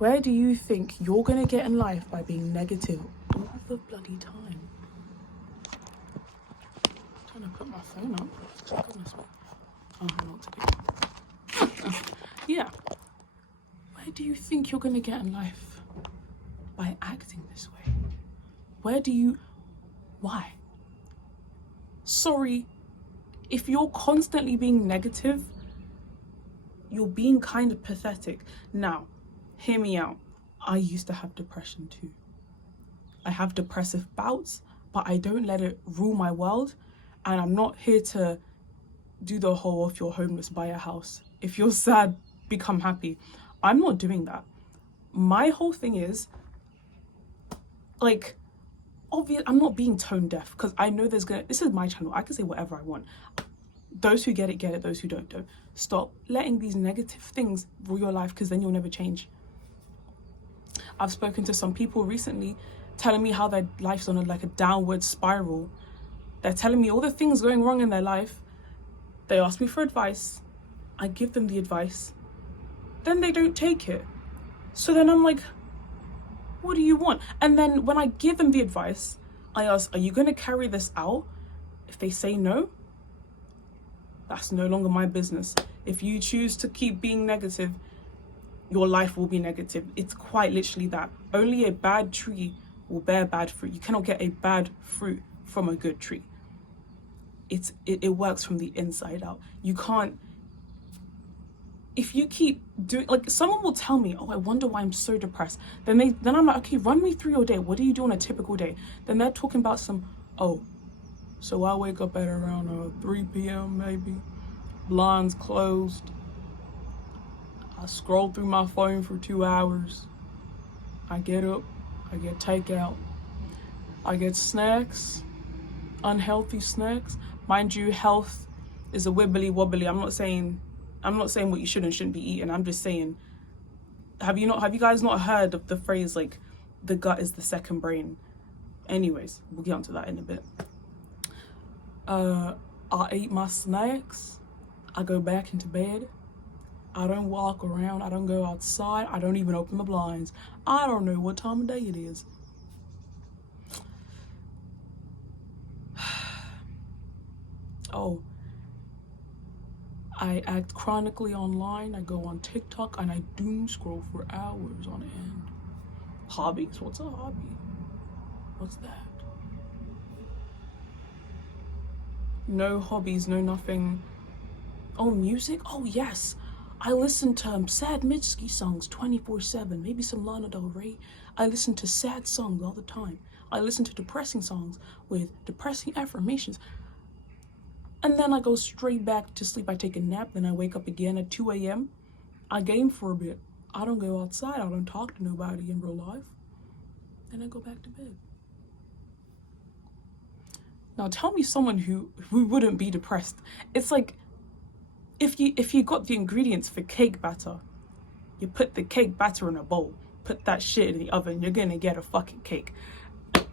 Where do you think you're going to get in life by being negative all the bloody time? I'm trying to put my phone up. Goodness me. Oh, not today. Yeah. Where do you think you're going to get in life by acting this way? Why? Sorry, if you're constantly being negative, you're being kind of pathetic. Now, hear me out. I used to have depression too. I have depressive bouts, but I don't let it rule my world. And I'm not here to do the whole, if you're homeless, buy a house. If you're sad, become happy. I'm not doing that. My whole thing is, like, I'm not being tone deaf, because I know this is my channel. I can say whatever I want. Those who get it. Those who don't. Stop letting these negative things rule your life, because then you'll never change. I've spoken to some people recently telling me how their life's on a downward spiral. They're telling me all the things going wrong in their life. They ask me for advice. I give them the advice. Then they don't take it. So then I'm like, what do you want? And then when I give them the advice, I ask, are you going to carry this out? If they say no, that's no longer my business. If you choose to keep being negative, your life will be negative. It's quite literally that. Only a bad tree will bear bad fruit. You cannot get a bad fruit from a good tree. It works from the inside out. You can't, if you keep doing, like, someone will tell me, oh, I wonder why I'm so depressed. Then I'm like, okay, run me through your day. What do you do on a typical day? Then they're talking about so I wake up at around 3 p.m. maybe. Blinds closed. I scroll through my phone for 2 hours. I get up. I get takeout. I get snacks. Unhealthy snacks. Mind you, health is a wibbly wobbly. I'm not saying what you should and shouldn't be eating. I'm just saying, have you guys not heard of the phrase, like, the gut is the second brain? Anyways, we'll get onto that in a bit. I eat my snacks. I go back into bed. I don't walk around. I don't go outside. I don't even open the blinds. I don't know what time of day it is. Oh, I act chronically online. I go on TikTok and I doom scroll for hours on end. Hobbies? What's a hobby? What's that? No hobbies, no nothing. Oh, music? Oh, yes. I listen to sad Mitski songs 24/7. Maybe some Lana Del Rey. I listen to sad songs all the time. I listen to depressing songs with depressing affirmations. And then I go straight back to sleep. I take a nap, then I wake up again at 2 a.m. I game for a bit. I don't go outside. I don't talk to nobody in real life. Then I go back to bed. Now tell me someone who wouldn't be depressed. It's like, if you got the ingredients for cake batter, you put the cake batter in a bowl, put that shit in the oven, you're gonna get a fucking cake.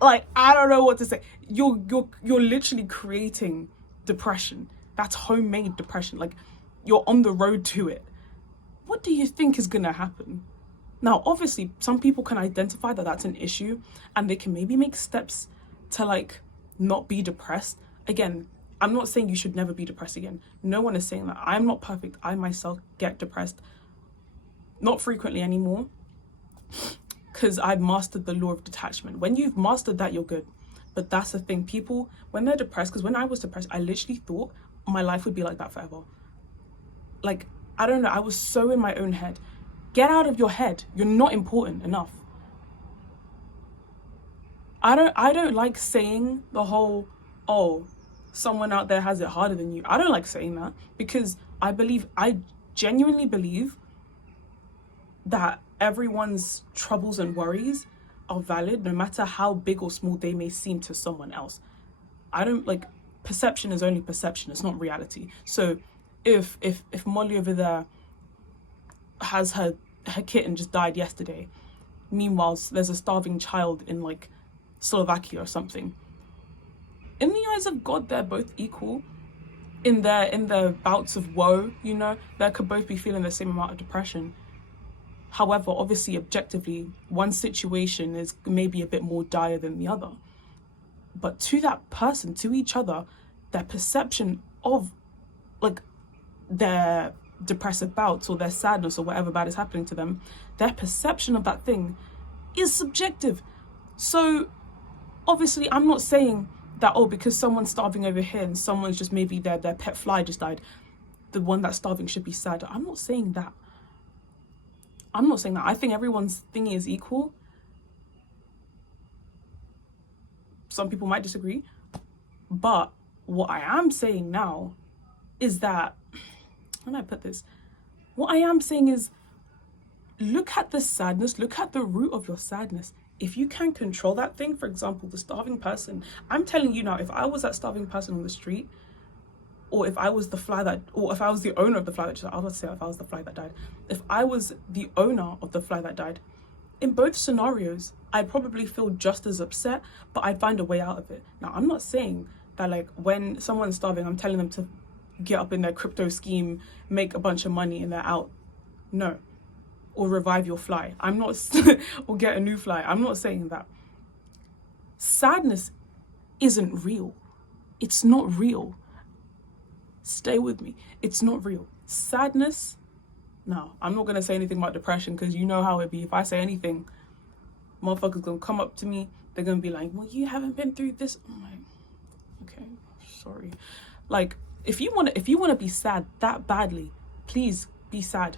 Like, I don't know what to say. You're literally creating depression. That's homemade depression. Like, you're on the road to it. What do you think is gonna happen? Now, obviously, some people can identify that that's an issue and they can maybe make steps to, like, not be depressed. Again, I'm not saying you should never be depressed again. No one is saying that. I'm not perfect. I myself get depressed. Not frequently anymore, because I've mastered the law of detachment. When you've mastered that, you're good. But that's the thing. People, when they're depressed, because when I was depressed, I literally thought my life would be like that forever. Like, I don't know. I was so in my own head. Get out of your head. You're not important enough. I don't like saying the whole, oh, someone out there has it harder than you. I don't like saying that, because I genuinely believe that everyone's troubles and worries are valid, no matter how big or small they may seem to someone else. I don't, like, perception is only perception, it's not reality. So if Molly over there has her kitten just died yesterday, meanwhile there's a starving child in, like, Slovakia or something, in the eyes of God, they're both equal in their bouts of woe, you know. They could both be feeling the same amount of depression. However, obviously, objectively, one situation is maybe a bit more dire than the other. But to that person, to each other, their perception of like their depressive bouts or their sadness or whatever bad is happening to them, their perception of that thing is subjective. So obviously I'm not saying that, oh, because someone's starving over here and someone's just maybe their pet fly just died, the one that's starving should be sad. I'm not saying that. I think everyone's thingy is equal. Some people might disagree, but what I am saying now is that, how do I put this? What I am saying is, look at the sadness, look at the root of your sadness. If you can control that thing, for example, the starving person, I'm telling you now, if I was that starving person on the street, or if I was the fly that, or if I was the owner of the fly that died, I was say if I was the fly that died, if I was the owner of the fly that died, in both scenarios, I'd probably feel just as upset, but I'd find a way out of it. Now, I'm not saying that like when someone's starving, I'm telling them to get up in their crypto scheme, make a bunch of money and they're out. No. Or revive your fly. I'm not, or get a new fly. I'm not saying that. Sadness isn't real. It's not real. Stay with me. It's not real. Sadness, no, I'm not going to say anything about depression because you know how it be. If I say anything, motherfuckers going to come up to me. They're going to be like, well, you haven't been through this. I'm like, okay, sorry. Like, if you want to be sad that badly, please be sad.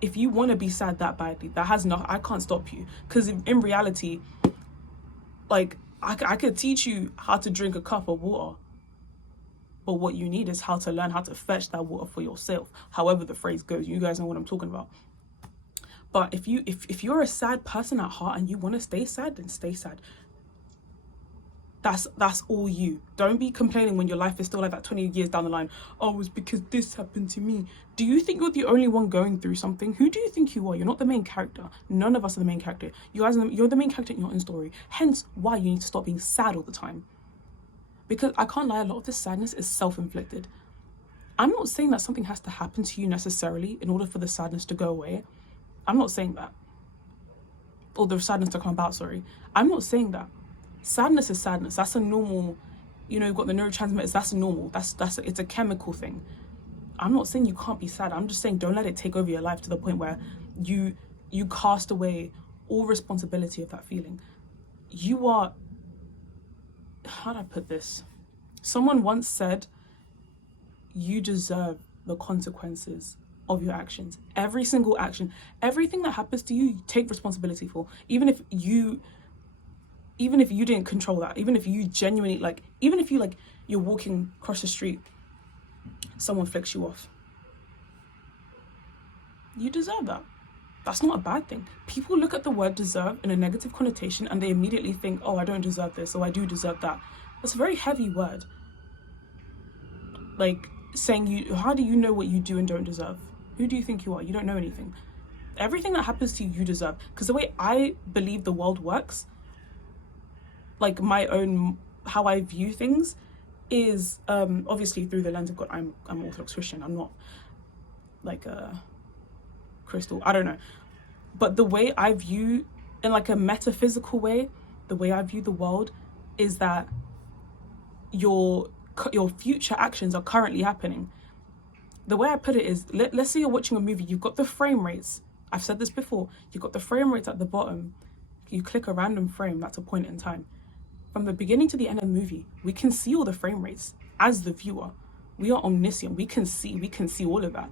If you want to be sad that badly, I can't stop you. Because in reality, like, I could teach you how to drink a cup of water. But what you need is how to learn how to fetch that water for yourself. However the phrase goes, you guys know what I'm talking about. But if you're a sad person at heart and you want to stay sad, then stay sad. That's all you. Don't be complaining when your life is still like that 20 years down the line. Oh, it's because this happened to me. Do you think you're the only one going through something? Who do you think you are? You're not the main character. None of us are the main character. You're the main character in your own story. Hence why you need to stop being sad all the time. Because I can't lie, a lot of this sadness is self-inflicted. I'm not saying that something has to happen to you necessarily in order for the sadness to go away. I'm not saying that. Or the sadness to come about, sorry. I'm not saying that. Sadness is sadness. That's a normal, you've got the neurotransmitters, that's normal. It's a chemical thing. I'm not saying you can't be sad. I'm just saying don't let it take over your life to the point where you cast away all responsibility of that feeling. You are, how do I put this? Someone once said, you deserve the consequences of your actions. Every single action, everything that happens to you, you take responsibility for. Even if you didn't control that, even if you genuinely, even if you're walking across the street, someone flicks you off. You deserve that. That's not a bad thing. People look at the word deserve in a negative connotation and they immediately think, oh, I don't deserve this, or I do deserve that. That's a very heavy word. Like saying how do you know what you do and don't deserve? Who do you think you are? You don't know anything. Everything that happens to you, you deserve. Because the way I believe the world works, like my own, how I view things is obviously through the lens of God. I'm Orthodox Christian. I'm not like a crystal. I don't know. But the way I view, in like a metaphysical way, the way I view the world is that your future actions are currently happening. The way I put it is, let's say you're watching a movie. You've got the frame rates. I've said this before. You've got the frame rates at the bottom. You click a random frame. That's a point in time. From the beginning to the end of the movie, we can see all the frame rates as the viewer. We are omniscient. We can see all of that.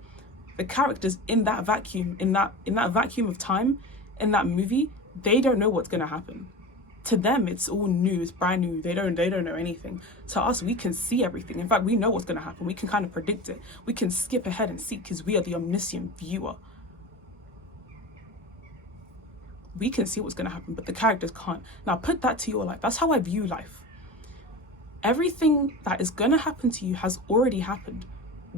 The characters in that vacuum, in that vacuum of time, in that movie, they don't know what's gonna happen. To them, it's all new, it's brand new. They don't know anything. To us, we can see everything. In fact, we know what's gonna happen. We can kind of predict it. We can skip ahead and see because we are the omniscient viewer. We can see what's gonna happen, but the characters can't. Now put that to your life. That's how I view life. Everything that is gonna happen to you has already happened.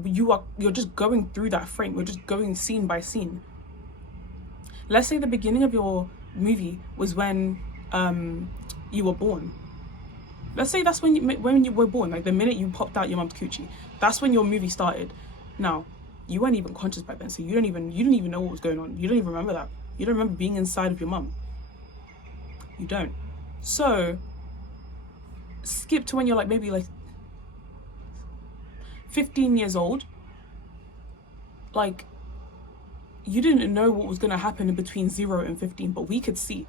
You're just going through that frame. You're just going scene by scene. Let's say the beginning of your movie was when you were born. Let's say that's when you were born, like the minute you popped out your mum's coochie. That's when your movie started. Now, you weren't even conscious back then, so you didn't even know what was going on. You don't even remember that. You don't remember being inside of your mum. You don't. So skip to when you're like maybe like 15 years old. Like, you didn't know what was going to happen in between 0 and 15, but we could see.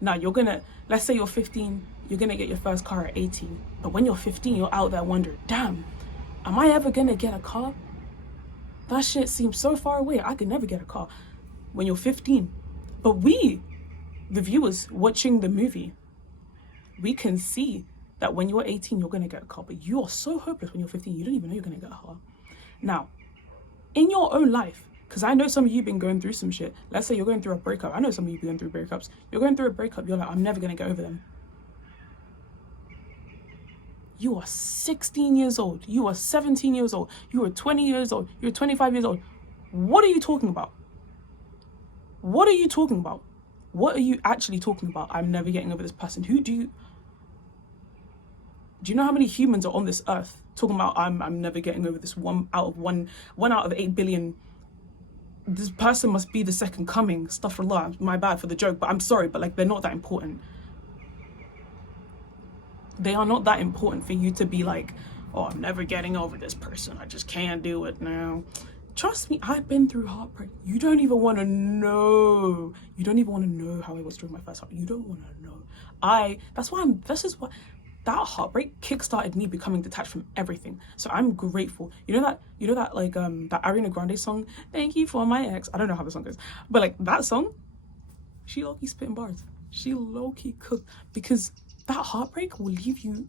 Now, let's say you're 15, you're going to get your first car at 18. But when you're 15, you're out there wondering, damn, am I ever going to get a car? That shit seems so far away. I could never get a car when you're 15. But we, the viewers watching the movie, we can see that when you're 18, you're going to get a car. But you are so hopeless when you're 15, you don't even know you're going to get a car. Now, in your own life, because I know some of you been going through some shit. Let's say you're going through a breakup. I know some of you been going through breakups. You're going through a breakup. You're like, I'm never going to get over them. You are 16 years old. You are 17 years old. You are 20 years old. You're 25 years old. What are you talking about? What are you talking about? What are you actually talking about? I'm never getting over this person. Do you know how many humans are on this earth talking about I'm never getting over this one out of 8 billion? This person must be the second coming. Astaghfirullah, my bad for the joke, but I'm sorry, but like, they're not that important. They are not that important for you to be like, oh, I'm never getting over this person. I just can't do it now. Trust me, I've been through heartbreak. You don't even want to know. You don't even want to know how I was during my first heartbreak. You don't want to know. This is what that heartbreak kickstarted me becoming detached from everything. So I'm grateful. You know that like that Ariana Grande song, Thank You for My Ex. I don't know how the song goes, but like that song, she low-key spitting bars. She low-key cooked, because that heartbreak will leave you,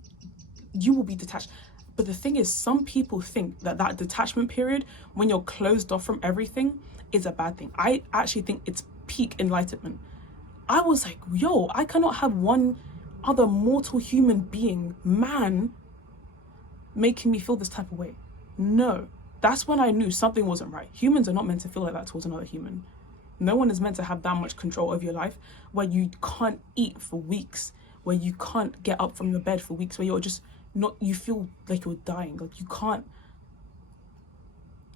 you will be detached. But the thing is, some people think that detachment period, when you're closed off from everything, is a bad thing. I actually think it's peak enlightenment. I was like, yo, I cannot have one other mortal human being, man, making me feel this type of way. No. That's when I knew something wasn't right. Humans are not meant to feel like that towards another human. No one is meant to have that much control over your life, where you can't eat for weeks, where you can't get up from your bed for weeks, where you're just not, you feel like you're dying. Like, you can't.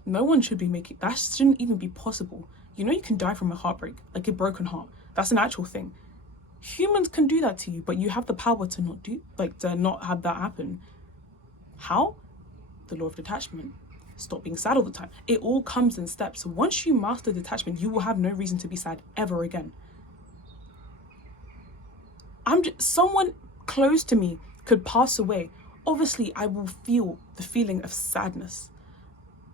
No one should be making, that shouldn't even be possible. You know, you can die from a heartbreak, like a broken heart. That's an actual thing. Humans can do that to you, but you have the power to not have that happen. How? The law of detachment. Stop being sad all the time. It all comes in steps. So once you master detachment, you will have no reason to be sad ever again. Someone close to me could pass away. Obviously, I will feel the feeling of sadness.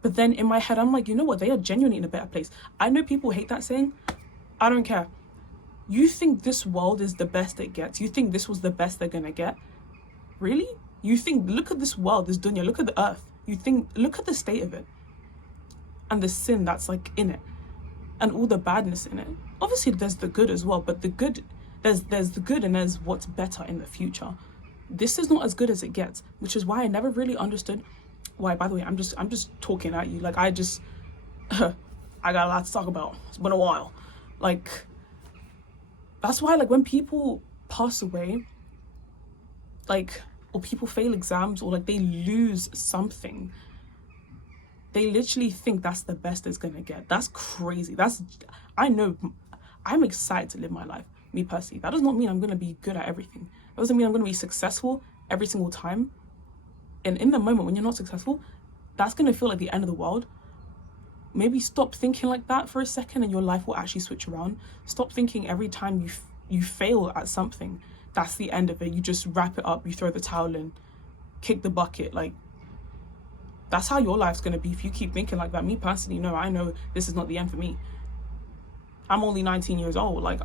But then in my head, I'm like, you know what? They are genuinely in a better place. I know people hate that saying. I don't care. You think this world is the best it gets? You think this was the best they're gonna get? Really? You think, look at this world, this dunya, look at the earth. You think, look at the state of it. And the sin that's like in it. And all the badness in it. Obviously there's the good as well, but the good, there's the good and there's what's better in the future. This is not as good as it gets, which is why I never really understood why, by the way, I'm just talking at you. Like, I got a lot to talk about. It's been a while. Like, that's why, like, when people pass away, like, or people fail exams, or like they lose something, they literally think that's the best it's gonna get. That's crazy. I know, I'm excited to live my life, me personally. That does not mean I'm gonna be good at everything. That doesn't mean I'm gonna be successful every single time. And in the moment when you're not successful, that's gonna feel like the end of the world. Maybe stop thinking like that for a second, and your life will actually switch around. Stop thinking every time you fail at something, that's the end of it. You just wrap it up, you throw the towel in, kick the bucket. Like, that's how your life's gonna be if you keep thinking like that. Me personally, no, I know this is not the end for me. I'm only 19 years old. Like,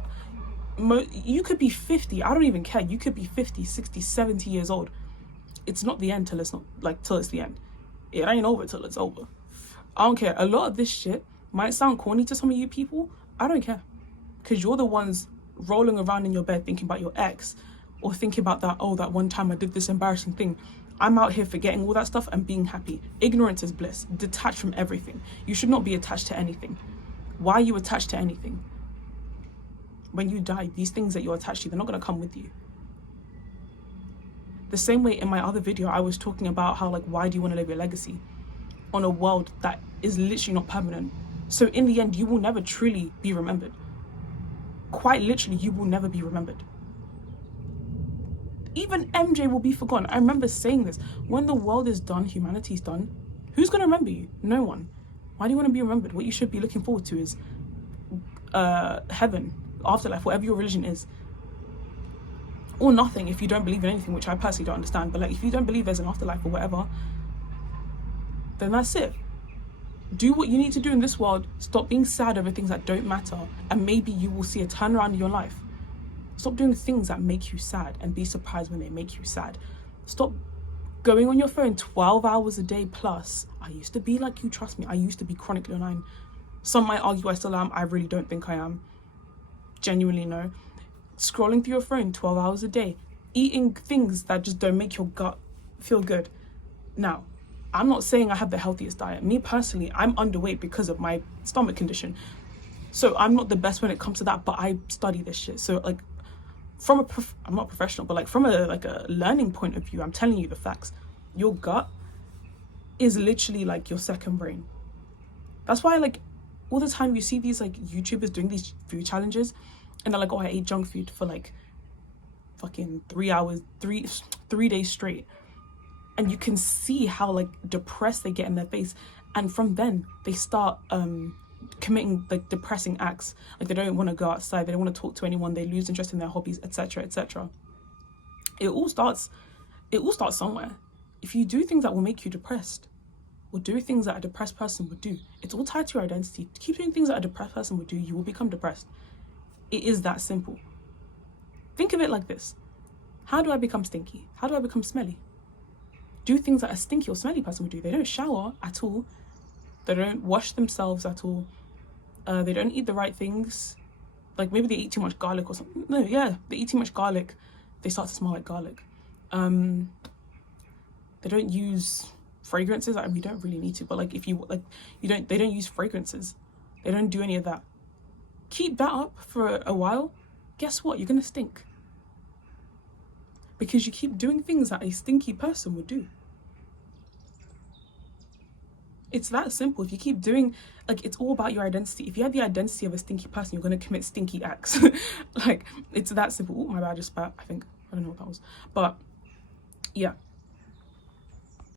you could be 50, I don't even care. You could be 50, 60, 70 years old. It's not the end till it's the end. It ain't over till it's over. I don't care. A lot of this shit might sound corny to some of you people. I don't care. Because you're the ones rolling around in your bed thinking about your ex, or thinking about that one time I did this embarrassing thing. I'm out here forgetting all that stuff and being happy. Ignorance is bliss. Detached from everything. You should not be attached to anything. Why are you attached to anything? When you die, these things that you're attached to, they're not going to come with you. The same way in my other video, I was talking about how, like, why do you want to leave your legacy on a world that is literally not permanent? So in the end, you will never truly be remembered. Quite literally, you will never be remembered. Even MJ will be forgotten. I remember saying this. When the world is done, humanity's done, who's going to remember you? No one. Why do you want to be remembered? What you should be looking forward to is heaven, afterlife, whatever your religion is. Or nothing if you don't believe in anything, which I personally don't understand. But like, if you don't believe there's an afterlife or whatever, then that's it. Do what you need to do in this world. Stop being sad over things that don't matter, and maybe you will see a turnaround in your life. Stop doing things that make you sad and be surprised when they make you sad. Stop going on your phone 12 hours a day plus. I used to be like you, trust me. I used to be chronically online. Some might argue I still am. I really don't think I am. Genuinely no. Scrolling through your phone 12 hours a day. Eating things that just don't make your gut feel good. Now, I'm not saying I have the healthiest diet. Me personally, I'm underweight because of my stomach condition. So I'm not the best when it comes to that, but I study this shit. So like, I'm not professional, but like from a learning point of view, I'm telling you the facts. Your gut is literally like your second brain. That's why like all the time you see these like YouTubers doing these food challenges, and they're like, oh, I ate junk food for like fucking 3 hours, 3 days straight. And you can see how like depressed they get in their face. And from then they start committing like depressing acts. Like they don't want to go outside, they don't want to talk to anyone, they lose interest in their hobbies, etc., etc. It all starts somewhere. If you do things that will make you depressed, or do things that a depressed person would do, it's all tied to your identity. Keep doing things that a depressed person would do, you will become depressed. It is that simple. Think of it like this. How do I become stinky? How do I become smelly? Do things that a stinky or smelly person would do. They don't shower at all. They don't wash themselves at all. They don't eat the right things. Like maybe they eat too much garlic or something. No, yeah, they eat too much garlic. They start to smell like garlic. They don't use fragrances. I mean, you don't really need to, but like if you like, they don't use fragrances. They don't do any of that. Keep that up for a while. Guess what? You're gonna stink. Because you keep doing things that a stinky person would do. It's that simple. If you keep doing, like, it's all about your identity. If you have the identity of a stinky person, you're going to commit stinky acts. Like, it's that simple. Oh, my bad, I just spat, I think. I don't know what that was. But, yeah.